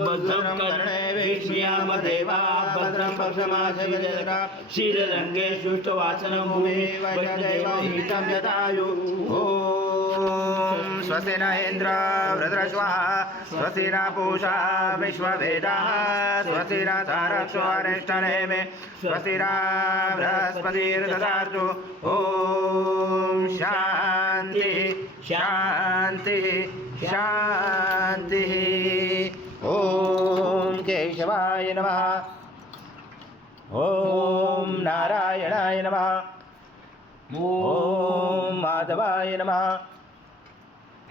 भद्रं कर्णेवेश्याम देवा भद्रं पक्षमाशविजयका शीलरङ्गे शुष्टवाचनं भूमे वैष्णदेवहितं यदायु ॐ स्वस्ति न इन्द्र वृत्रश्वः स्वस्ति न पूषा विश्ववेदाः स्वस्ति न तारक्षो अरिष्टनेमे स्वस्ति न बृहस्पतिर्दधातु ॐ शान्ति शान्ति शान्तिः ॐ केशवाय नमः ॐ नारायणाय नमः ॐ माधवाय नमः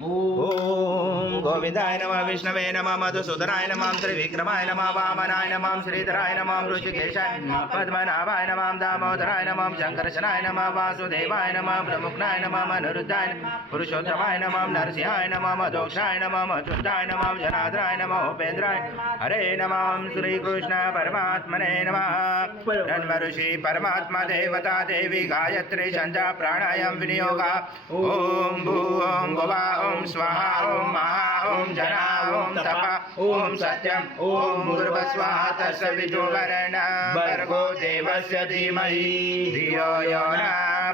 ॐ गोविन्दाय नमः विष्णवे नमः मधुसूदनाय नमः त्रिविक्रमाय नमः वामनाय नमः श्रीधराय नमः ऋषिकेशाय पद्मनाभाय नमः दामोदराय नमः शङ्करशनाय नमः वासुदेवाय नमः प्रमुखनाय नमः मनुरुद्धाय पुरुषोत्तमाय नमः नरसिंहाय नमः मधोक्षाय नमः मधुष्टाय नमः जनार्दनाय नमः उपेन्द्राय हरे नमः श्रीकृष्ण परमात्मने नमः जन्म ऋषि परमात्मा देवता देवी गायत्री छन्दा प्राणायाम विनियोगा ॐ भूं भुवा ॐ स्वाहा ॐ महा ॐ जना ॐ तपा ॐ सत्यं ॐ भूर्भुवस्वाहा तत्सवितुर्वरेण्यं भर्गो देवस्य धीमहि धियो यो न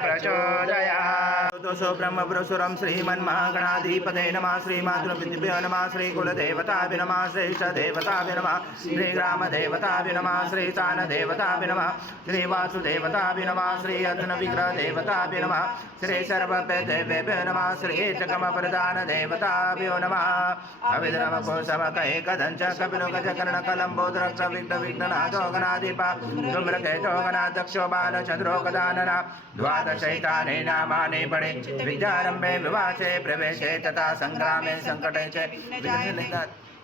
प्रचोदयात् दोषो ब्रह्मपुरुषुरं श्रीमन्महागणाधिपते नमः श्रीमातृपितृभ्यो नमः श्रीकुलदेवताभ्यो नमः श्रीष्टदेवताभ्यो नमः श्रीग्रामदेवताभ्यो नमः श्रीस्थानदेवताभ्यो नमः श्रीवासुदेवताभ्यो नमः श्री अर्जुनविग्रहदेवताभ्यो नमः श्री सर्वदेवेभ्यो नमः श्रीचकमप्रधानदेवताभ्यो नमः अविद्रमकोशवकैकदञ्च कपिलो गजकर्णकलम्बोदरक्षविघ्नविघ्ननाथो गणाधिपा धूम्रकेतो गणाध्यक्षो बालचन्द्रो गदानना द्वादशैतानि नामानि पठे विद्यारम्भे विवाचे प्रवेशे तथा संग्रामे संकटे च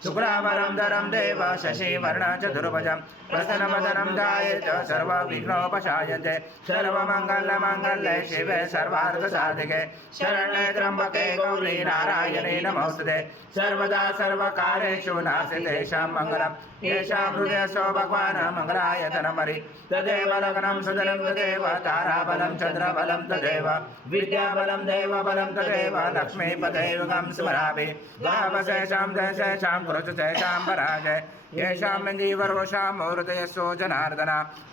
शुक्लांबरं धरं देव शशिवर्णं चतुर्भुजं प्रसन्नवदनं ध्यायेत् सर्वविघ्नोपशायन्ते सर्वमङ्गलमाङ्गल्ये शिवे सर्वार्थसाधिके शरण्ये त्र्यम्बके गौरी नारायणे नमोस्तुते सर्वदा सर्वकार्येषु नास्तेषां मङ्गलं येषां हृदयस्थो भगवान् मङ्गलाय तन्मरि तदेव लग्नं सदनं तदेव ताराबलं चन्द्रबलं तदेव विद्याबलं देवबलं तदेव लक्ष्मीपदेयुगं स्मरामि गावशेषां दशेषां पुरुषशेषां पराजय येषां मञ्जीवरोषां हृदयस्थो जनार्दन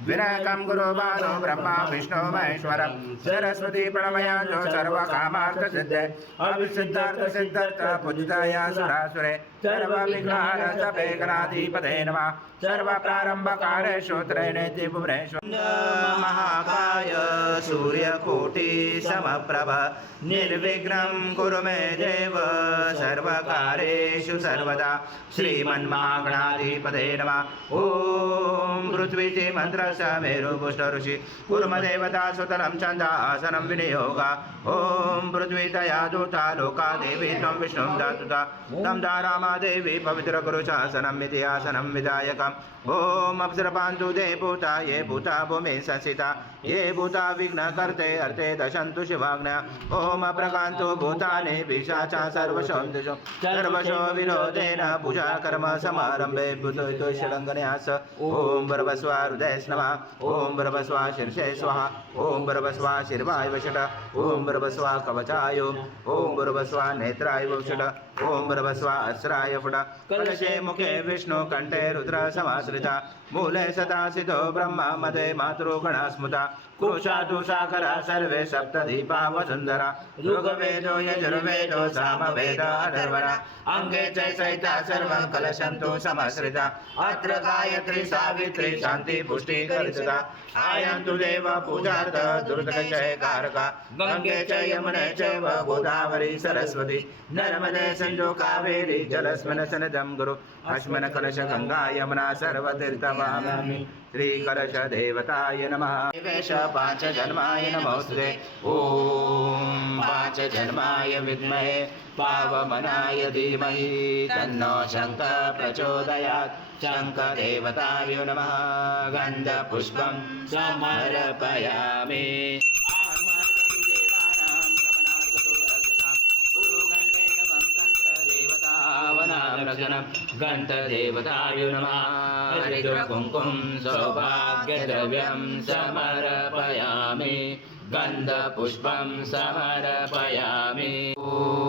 विनायकं गुरुबालो ब्रह्मा विष्णु महेश्वरं सरस्वती प्रणमयाजो सर्वकामार्थसिद्धे अविसिद्धार्थसिद्धर्थ पूजिताया सुरासुरे सर्वविघ्नहरस्तपेकनाधिपते नमः सर्वप्रारम्भकारेषु त्रिनेति भुवनेश्वर महाकाय सूर्यकोटि समप्रभ निर्विघ्नं कुरु मे देव सर्वकार्येषु सर्वदा श्रीमन्महागणाधिपते नमः ॐ पृथ्वीति मन्त्रस्य मेरुपुष्ट ऋषि कुर्मदेवता सुतलं छन्दासनं विनियोगा ॐ पृथ्वीतया दूता लोका देवी त्वं विष्णुं दातुता तं दारामा देवी पवित्रकुरुशासनम् इति आसनं विधायकम् ॐ अप्सरपान्तु ते भूता ये भूता भूमि संस्थिता ये भूता विघ्नकर्ते अर्थे दशन्तु शिवाज्ञा ॐ अप्रकान्तु भूतानि पिशाचा सर्वशो दिशो सर्वशो विरोधेन पूजा कर्म समारम्भे भूतो षडङ्गन्यास ॐ भर्वस्वा हृदये नमः ॐ भर्वस्वा शीर्षे स्वाहा ॐ भर्वस्वा शिर्वाय वषट ॐ भर्वस्वा कवचाय ॐ भर्वस्वा नेत्राय वषट ॐ भर्वस्वा अस्राय फुट कलशे मुखे विष्णु कंठे रुद्र समाश्रिता मूले सदासितो ब्रह्मा मदे मातृगणा स्मृता क्रोशादुषाकरा सर्वे सप्तदीपा वसुन्धरा ऋग्वेदो यजुर्वेदो सामवेद अथर्वणा अंगे च सहिता सर्वं कलशन्तु समाश्रिता अत्र गायत्री सावित्री शान्ति पुष्टि करिता आयन्तु देव पूजार्थ दुर्दशयकारका गंगे च यमुने चैव गोदावरी सरस्वती नर्मदे सिन्धु कावेरी जलस्मिन् सन्निधं गुरु अस्मिन् कलश गंगा यमुना सर्वतीर्थवामि श्री कलश देवताय नमः वेश पांचजन्माय नमोस्तुते ॐ पांचजन्माय विद्महे पावमनाय धीमहि तन्नो शङ्कर प्रचोदयात् शङ्करदेवताय नमः गन्धपुष्पं समर्पयामि घंटदेवताय नमः हरिद्रकुङ्कुम सौभाग्यद्रव्यं समर्पयामि गन्धपुष्पं समर्पयामि ॐ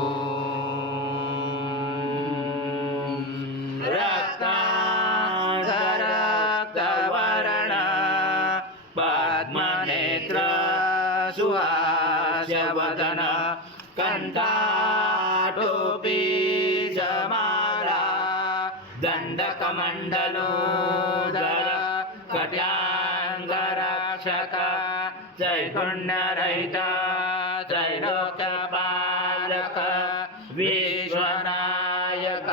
दण्डकमण्डलोदर कट्याङ्गरक्षक त्रैगुण्यरहित त्रैलोक्यपालक विश्वनायक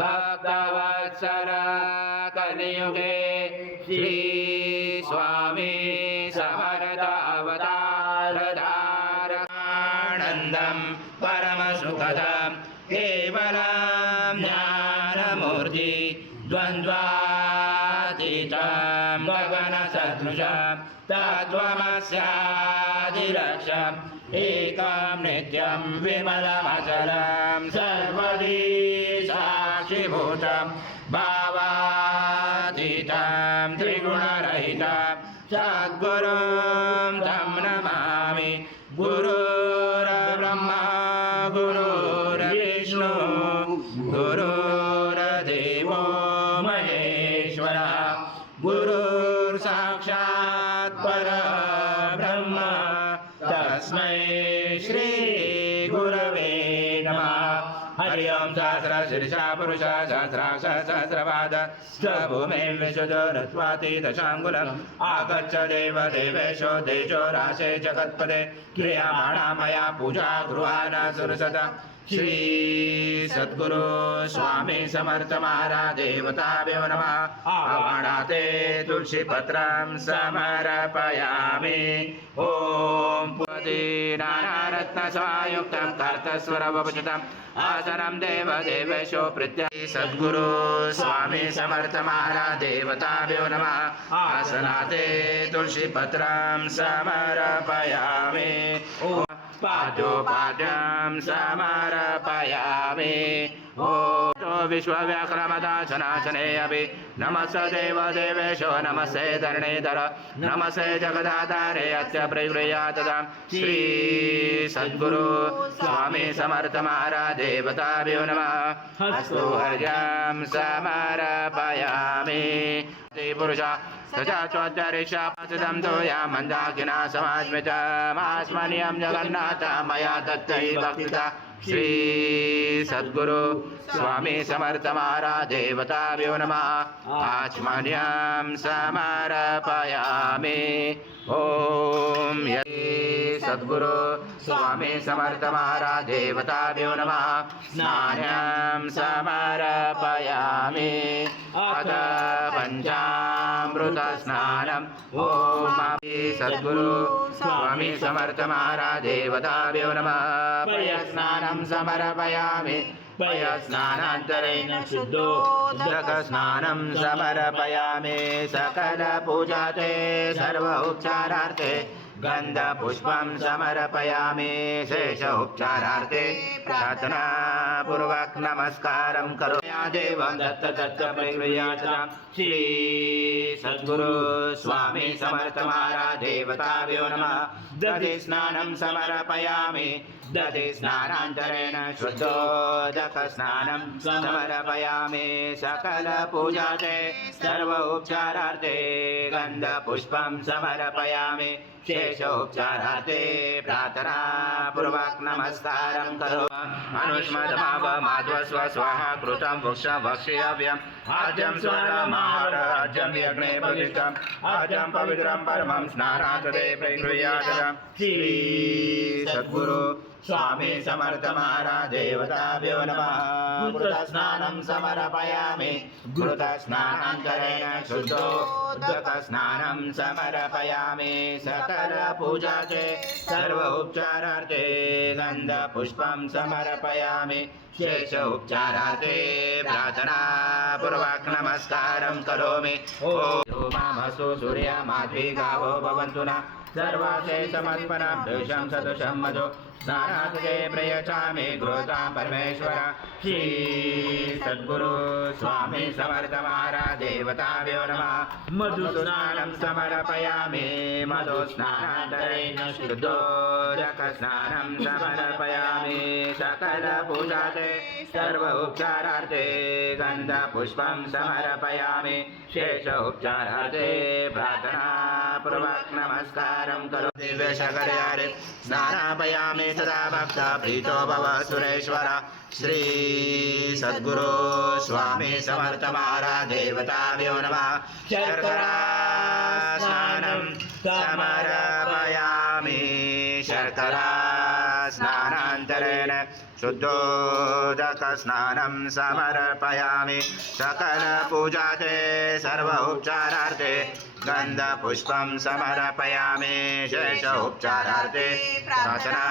भक्तवत्सल कलियुगे श्री स्वामी समर्थ अवतार आनन्दं परमसुखदं केवलं ज्ञानमूर्ति द्वन्द्वातीतं गगनसदृशं तत्त्वमस्यादिलक्ष्यम् एकं नित्यं विमलमचलं सर्वदी साक्षिभूतं भावातीतं त्रिगुणरहितं सद्गुरुं तं नमामि गुरुर्ब्रह्मा गुरुर्विष्णु गुरुर्देवो महेश्वरः गुरुर्साक्षात् परब्रह्म तस्मै श्री गुरवे नमः हरि ओं सहस्रशीर्षा पुरुष सहस्राक्ष सहस्रपाद स्वभूमिं विश्वजोरत्वातीदशाङ्गुलम् आगच्छ देव देवेशो देशो राशे जगत्पदे क्रियमाणा मया पूजा गृहाण सुरसत श्री सद्गुरु स्वामी समर्थ महाराज देवताभ्यो नमः आवाहनाते तुलसी पत्रं समर्पयामि ॐ पुवति नानारत्न स्वायुक्तं कर्तस्वरवभुजितम् आसनं देव देवेशो प्रत्य सद्गुरु स्वामी समर्थ महाराज देवताभ्यो नमः आसनाते तुलसी पत्रं समर्पयामि पादोपाद्यं समर्पयामि ॐ विश्वव्याक्रमदाशनाशने अपि नमस्ते देव देवेशो नमस्ते धरणीधर नमस्ते जगदाधारे अस्य प्रगृह्यातदां श्री सद्गुरु स्वामी समर्थ महाराज देवताभ्यो नमः हस्तो हर्यं समर्पयामि पुरुषा सचात्वचरिषापासितं तोया मन्दाकिना समाजमे च मास्मन्यं जगन्नाथ मया दत्तै भक्तिता श्री सद्गुरु स्वामी समर्थ महाराज देवताभ्यो नमः आचमन्यं समर्पयामि ॐ सद्गुरु स्वामी समर्थ महाराज देवताभ्यो नमः स्नानं समर्पयामि अथ पंचामृत स्नानम् ॐ सद्गुरु स्वामी समर्थ महाराज देवताभ्यो नमः पयस्नानं समर्पयामि पयस्नानान्तरेण शुद्धोदकस्नानं समर्पयामि सकलपूजाते सर्व उपचारार्थे गन्धपुष्पं समर्पयामि शेष उपचारार्थे प्रार्थनापूर्वक नमस्कारं करोमि देवं दत्त प्रगृह्यातदां श्री सद्गुरु स्वामी समर्थ महाराज देवताभ्यो नमः दधि स्नानं समर्पयामि दधि स्नानान्तरेण शुद्धोदक स्नानं समर्पयामि सकल पूजाते सर्व उपचारार्थे गन्धपुष्पं समर्पयामि शेषोपचारार्थे प्रार्थनापूर्वक नमस्कारं करोमि अनुष्मदमावमाध्वस्व स्वाहा कृतं वृक्षं वक्ष्यव्यम् आज्यं स्वर्णमाहाराज्यं यज्ञे पवित्रम् आज्यं पवित्रं परमं स्नानान्तरे प्रगृह्यातदां श्री सद्गुरु स्वामी समर्थ महाराज देवताभ्यो नमः घृतस्नानं समर्पयामि घृतस्नानान्तरेण शुद्धोदकस्नानं समर्पयामि सकल पूजाते सर्व उपचारार्थे गन्धपुष्पं समर्पयामि शेष उपचारार्थे प्रार्थनापूर्वक नमस्कारं करोमि ॐ मामस्तु सूर्यमाध्वी गावो भवन्तु नः सर्वासे समर्पणं दोषं सदोषं मधु स्नानार्थे प्रयच्छामि घृतां परमेश्वर श्री सद्गुरु स्वामी समर्थ महाराज देवताभ्यो नमः मधुस्नानं समर्पयामि मधुस्नानान्तरेण शुद्धोदकस्नानं समर्पयामि सकल पूजाते सर्व उपचारार्थे गन्धपुष्पं समर्पयामि शेष उपचारार्थे प्रार्थनापूर्वक नमस्कार स्नानं करो दिव्य शकर्यारे स्नानापयामि सदा भक्त प्रीतो भव सुरेश्वर श्री सद्गुरु स्वामी समर्थ महाराज देवताभ्यो नमः शर्करा स्नानं समर्पयामि शर्करा स्नानान्तरेण शुद्धोदक स्नानं समर्पयामि सकल पूजाते सर्व उपचारार्थे गंध पुष्पं समर्पयामि शेष उपचारार्थे प्रार्थना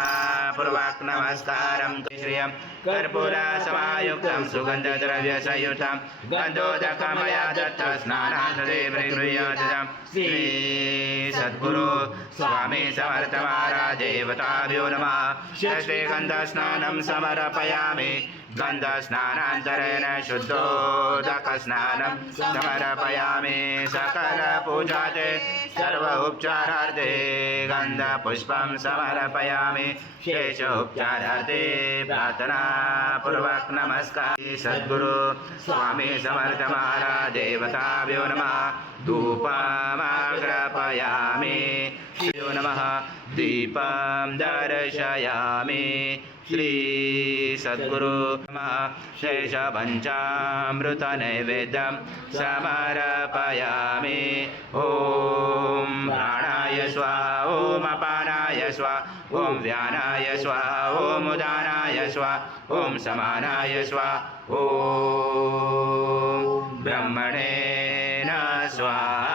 पूर्वक नमस्कारं श्रियं कर्पूर समायुक्तं सुगंध द्रव्य संयुतं गंधोदकमया दत्त स्नानान्तरे गृह्णात् श्री सद्गुरु स्वामी समर्थ महाराज देवताभ्यो नमः षष्ठे गंध स्नानं समर्पयामि गंध स्नानान्तरेण शुद्धोदक स्नानं समर्पयामि सकल पूजाते सर्व उपचारार्थे गंध पुष्पं समर्पयामि शेष उपचारार्थे प्रार्थना पूर्वक नमस्कार सद्गुरु स्वामी समर्थ महाराज देवताभ्यो नमः धूपमाग्रापयामि श्रीयो नमः दीपं दर्शयामि श्री सद्गुरु नमः शेषपञ्चामृत नैवेद्यं समर्पयामि ॐ प्राणाय स्वाहा ॐ अपानाय स्वाहा ॐ व्यानाय स्वाहा ॐ उदानाय स्वाहा ॐ समानाय स्वाहा ॐ ब्रह्मणे न स्वाहा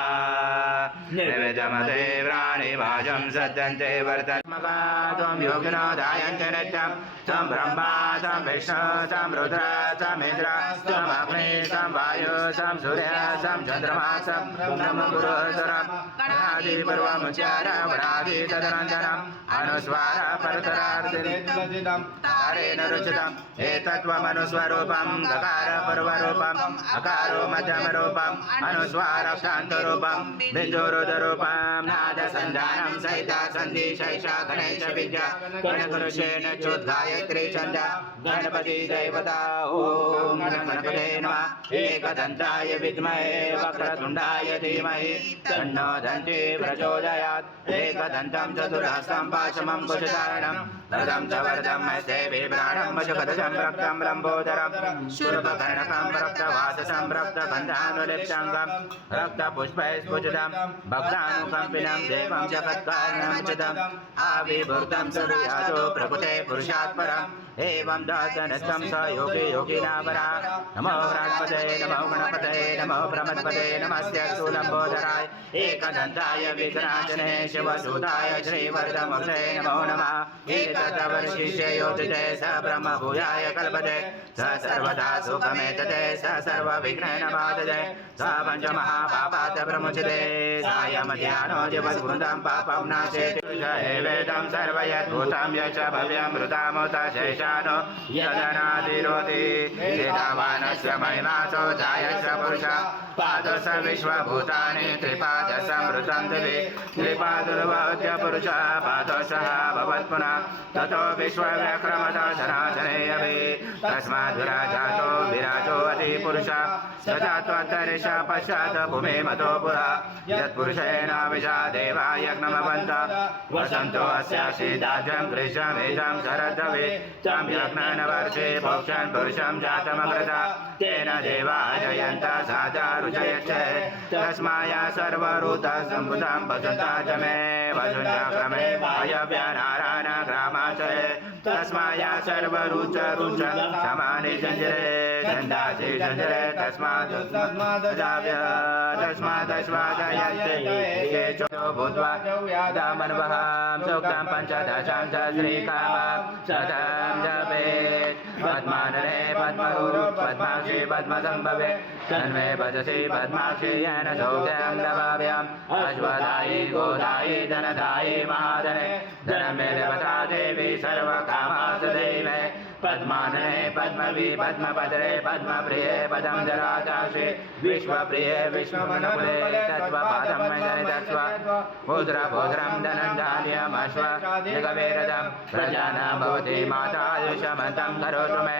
नैवेद्यमते प्राणिभाजं सद्यन्ते वर्तन्मगात्वं योगिनो ध्यायन्ते नित्यं तं ब्रह्मा तं विष्णु तं रुद्र तं इन्द्र तं अग्नि तं वायु तं सूर्य तं चन्द्रमा तं ब्रह्मपुरुषरं गणादिपर्वमुच्चार वणादि तदनन्तरम् अनुस्वार परतरार्थितं तारेण रुचितम् एतत्त्वमनुस्वरूपं गकारपूर्वरूपम् अकारो मध्यमरूपम् अनुस्वारक्षान्तरूपं बिन्दुरुदरूपं नादसन्धानं सहिता सन्धि शैषा गणेश विद्या गणगुरुषेण चोद्गायत्री छन्दा गणपति देवता ॐ गणपते नमः एकदन्ताय विद्महे वक्रतुण्डाय धीमहि तन्नो दन्ति प्रचोदयात् एकदन्तं चतुर्हस्तं पाशमं कुशधारणं वरदं च वरदं हस्ते बिभ्राणं वशुकदशं रक्तं लम्बोदरं शूर्पकर्णकं रक्तवाससं रक्तबन्धानुलिप्ताङ्गं रक्तपुष्पैस्फुटितं भक्तानुकम्पिनं देवं जगत्कारणं चिदम् आविर्भूतं सूर्यादो प्रकृते पुरुषात् परम् एवं दासनस्थं स योगी योगिनावरा नमो गणपते नमो गणपते नमो ब्रह्मपते नमस्ते स्थूलम्बोदराय एकदन्ताय विघ्नाशने शिवसुताय श्रीवरदमूर्ते नमो नमः एतद्वर्षिष्ये योजिते स ब्रह्मभूयाय कल्पते स सर्वदा सुखमेतते स सर्वविघ्ननबाधते स पञ्चमहापापात् प्रमुच्यते सायमध्याह्नो दिवसवृन्दं पापं नाशेति वेदं सर्वयद्भूतं यच्च भव्यमृतामुत शेषानो यदनादिरोधि एतावानस्य महिमासो जायस्य पुरुषः पादश विश्वभूतानि त्रिपादसमृतं दिवि त्रिपादुर्भवत्य पुरुषः पादशः भवत्पुनः ततो विश्वव्यक्रमतः सनातने अपि तस्माद्विराजातो विराजो अधिपुरुषः सजात्वन्तरिष पश्चात् भूमे मतो पुरा यत्पुरुषेण विशा देवा यज्ञमवन्तः वसन्तो अस्यासीदाज्यं ग्रीष्ममेजं शरदवे तं यज्ञनवर्षे भोक्षन् पुरुषं जातमग्रता तेन देवा जयन्तः साजा रुचयच्च तस्माया सर्वऋतः सम्भुतं वसन्ता च मे वसुञ्चक्रमे वायव्यनारायण ग्रामाच तस्माया सर्वरुच रुच समाने जञ्जरे छन्दासि जञ्जरे तस्मादश्वादयन्ते ये चो भूत्वा दामन्वहां सूक्तं पञ्चदशं च श्रीकामं शतं जपेत् पद्मानने पद्मरुरु पद्माक्षि पद्मसम्भवे तन्मे भजसि पद्माक्षि येन सौख्यं लभाव्यम् अश्वदायि गोदायि धनदायि महाधने धनमे देवता देवी सर्वकामास्तु देवे पद्मानने पद्मवी पद्मपदरे पद्मप्रिये पदं जरादाशे विश्वप्रिये विष्णुमनुकुले तत्त्वपादं मैदने तत्त्व भूद्रं धनं धान्यमश्व निगवेरदं प्रजानां भवति माता युषमन्तं करोतु मे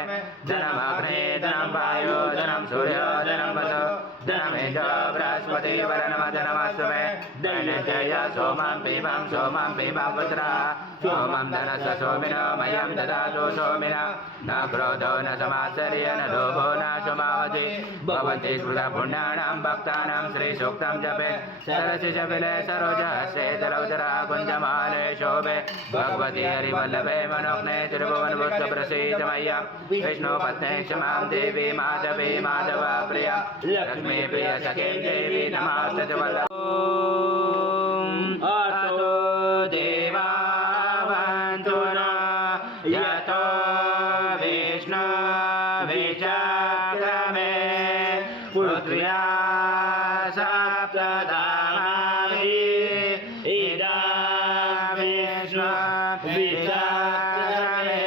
धनमग्ने धनं वायो धनं सूर्यो धनं वसो धनमेन्द्रो बृहस्पति वरनमधनमस्तु मे धनञ्जय सोमं पिबं पुत्रः सोमं धनस्य सोमिनो मह्यं ददातु सोमिनः न क्रोधो न समाश्चर्य न लोभो न शुभावति भवन्ति कृतपुण्यानां भक्तानां श्रीसूक्तं जपे सरसि जपिले सरोजहस्ये दलौदरा कुञ्जमाले शोभे भगवति हरिवल्लभे मनोज्ञे त्रिभुवनभूतप्रसीद मह्यं विष्णुपत्ने क्षमां देवी माधवी माधव प्रिया लक्ष्मी प्रिय सखीं देवी नमस्ते च वल्लभ अतो देवा वन्तु न यतो विष्णु विचक्रमे पृथ्व्या सप्तधामानि इदं विष्णु विचक्रमे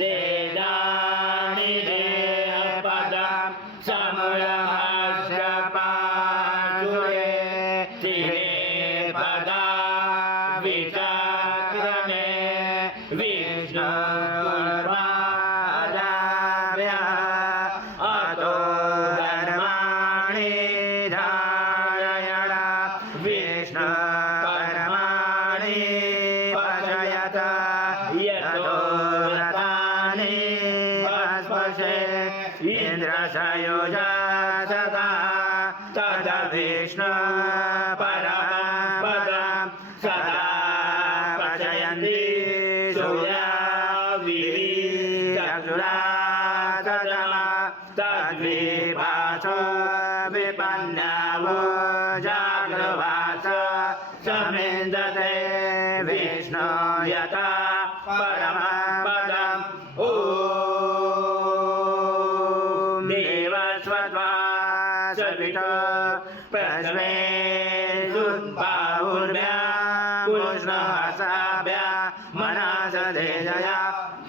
तेदानि पदं समूलमस्य पाशुरे तिरे पदा विचक्रमे विष्णुर्वादाभ्य अतो धर्माणि धारयण विष्णु कर्माणि पशयत यतो रथानि स्पशे इन्द्रसयोजसका तद विष्णु परं पदं सदा पशयन्ति तद्विभासो विपन्नवो जागृभास समिन्दते विष्णु यथा परमं पदम् ॐ देवस्वत्वा सवितो प्रस्मे बाहुर्भ्या कृष्णहसाभ्या मनसदेजया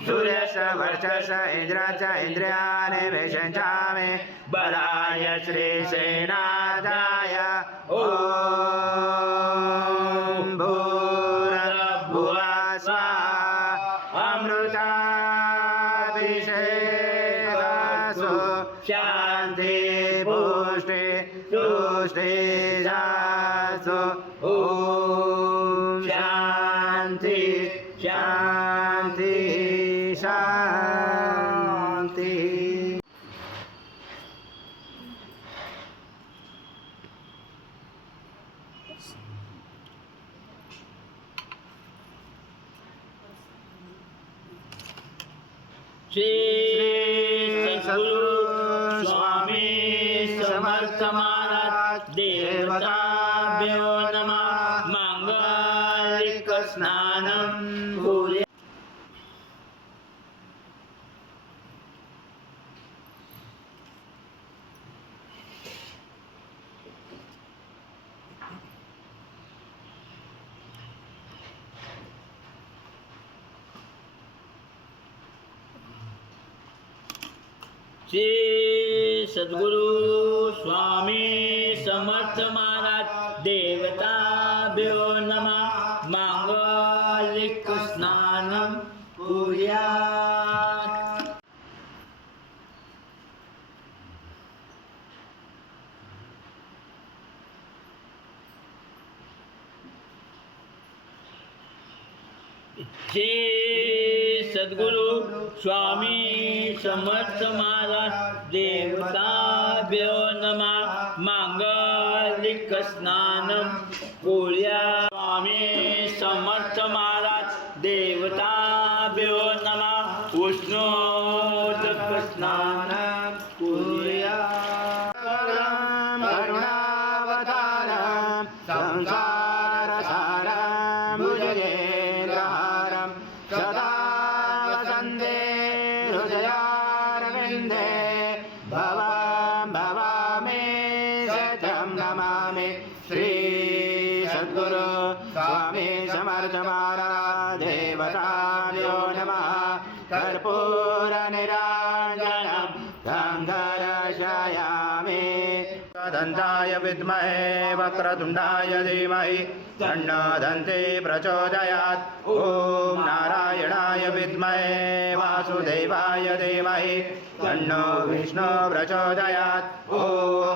सूर्यस्य वर्चस्य इन्द्रस्य इन्द्रियाणि विषञ्चामि बलाय श्रीसेनाधाय ॐ भूर्भुवः स्वः अमृताभिषेकस्तु शान्ति पुष्टि तुष्टिजास्तु ॐ शान्ति शान्ति शान्ति श्री सद्गुरु स्वामी समर्थ महाराज देवताभ्यो नमः मांगलिक स्नानं भूरि श्री सद्गुरु स्वामी समर्थ महाराज देवताभ्यो नमः मांगलिक स्नानं कुर्यात् श्री सद्गुरु स्वामी समर्थ महाराज देवताभ्यो नमः मांगलिक स्नानं कुर्यात् स्वामी समर्थ महाराज देवताभ्यो नमः उष्णोदक स्नानं कुर्यात् करुणावतारं संसारसारं भुजगेन्द्रहारं सदा वसन्ते हृदयारविन्दे भवामि सत्यं नमामि श्री सद्गुरु स्वामी समर्थ महाराज देवताभ्यो नमः कर्पूर समर्पयामि दन्ताय विद्महे वक्रतुण्डाय धीमहि तन्नो दन्ती प्रचोदयात् ॐ नारायणाय विद्महे वासुदेवाय धीमहि तन्नो विष्णु प्रचोदयात् ॐ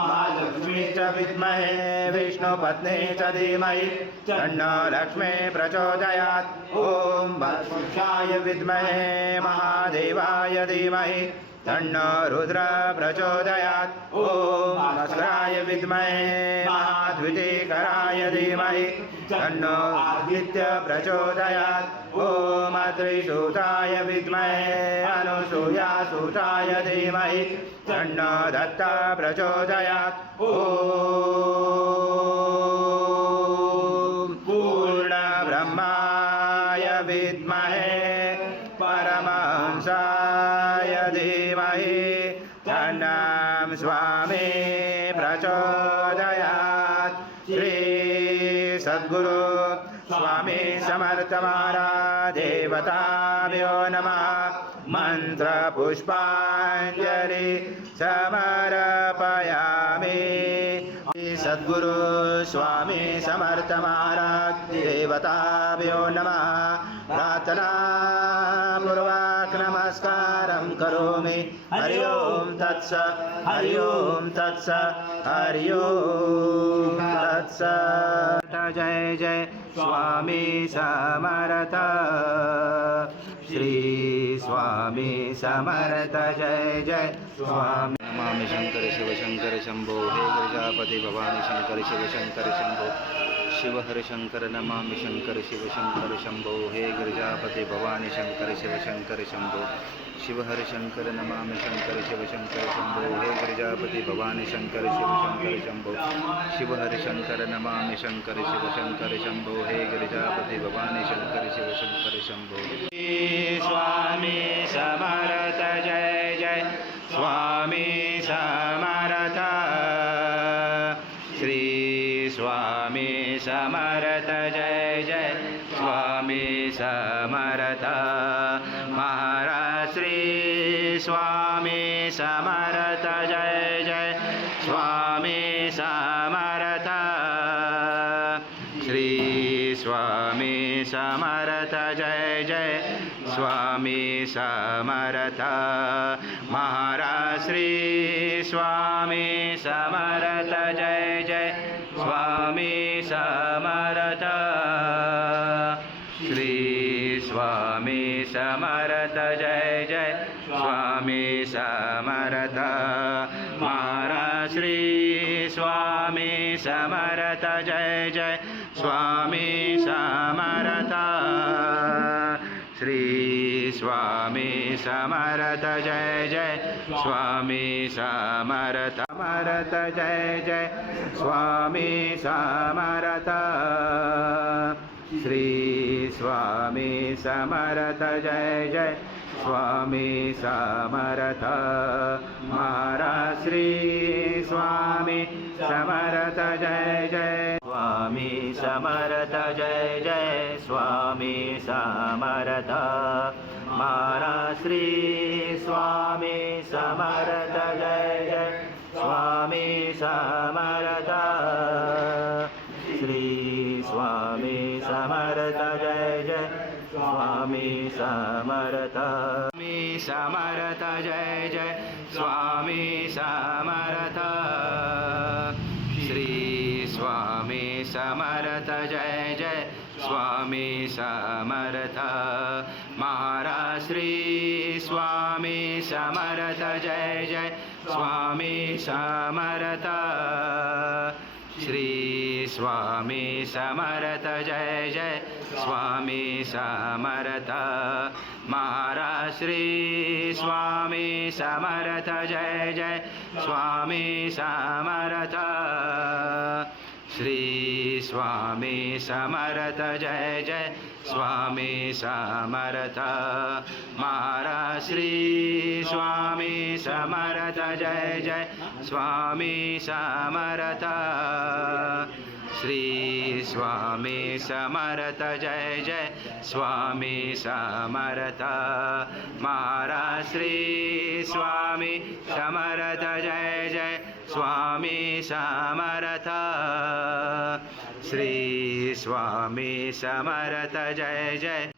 महालक्ष्मी च विद्महे विष्णुपत्नी च धीमहि तन्नो लक्ष्मी प्रचोदयात् ॐ वत्साय विद्महे महादेवाय धीमहि तन्नो रुद्र प्रचोदयात् ॐ अस्राय विद्महे महाद्वितीकराय धीमहि तन्नो आदित्य प्रचोदयात् ॐ त्रिसूताय विद्महे अनुसूयासूताय धीमहि तन्नो दत्त प्रचोदयात् ॐ पूर्णब्रह्माय विद्महे परमहंसाय धीमहि तन्नं स्वामी प्रचोदयात् श्री सद्गुरु स्वामी समर्थ महाराज देवताभ्यो नमः मंत्रपुष्पाञ्जलि समर्पयामि सद्गुरु स्वामी समर्थ महाराज देवताभ्यो नमः प्रार्थना पूर्वक नमस्कारं करोमि हरि ओम तत्स हरि ओम तत्स हरि ओम तत्स जय जय स्वामी समर्थ श्री स्वामी समर्थ जय जय स्वामी नमामि शंकर शिव शंकर शंभो हे प्रजापति भवानी शंकर शिव शंकर शंभो शिव हर शंकर नमामि शंकर शिव शंकर शंभो हे प्रजापति भवानी शंकर शिव शंकर शंभो शिव हर शंकर नमामि शंकर शिव शंकर शंभो हे प्रजापति भवानी शंकर शिव शंकर शंभो शिव हर शंकर नमामि शंकर शिव शंकर शंभो हे प्रजापति भवानी शंकर शिव शंकर शंभो स्वामी समर्थ जय जय स्वामी समर्थ श्री स्वामी समर्थ जय जय स्वामी समर्थ महाराज श्री स्वामी समर्थ जय जय स्वामी समर्थ श्री स्वामी समर्थ जय जय स्वामी समर्थ महाराज श्री स्वामी समर्थ जय जय स्वामी समर्थ श्री स्वामी समर्थ जय जय स्वामी समर्थ महाराज श्री स्वामी समर्थ जय जय स्वामी समर्थ श्री स्वामी समर्थ जय जय स्वामी समर्थ समर्थ जय जय स्वामी समर्थ श्री स्वामी समर्थ जय जय स्वामी समर्थ महाराज श्री स्वामी समर्थ जय जय स्वामी समर्थ जय जय स्वामी समर्थ महाराज श्री स्वामी समर्थ जय जय स्वामी समर्थ श्री स्वामी समर्थ जय जय स्वामी समर्थ स्वामी समर्थ जय जय स्वामी समर्थ श्री स्वामी समर्थ जय जय स्वामी समर्थ महाराज श्री स्वामी समर्थ जय जय स्वामी समर्थ श्री स्वामी समर्थ जय जय स्वामी समर्थ महाराज श्री स्वामी समर्थ जय जय स्वामी समर्थ श्री स्वामी समर्थ जय जय स्वामी समर्थ महाराज श्री स्वामी समर्थ जय जय स्वामी समर्थ श्री स्वामी समर्थ जय जय स्वामी समर्थ महाराज श्री स्वामी समर्थ जय जय स्वामी समर्थ श्री स्वामी समर्थ जय जय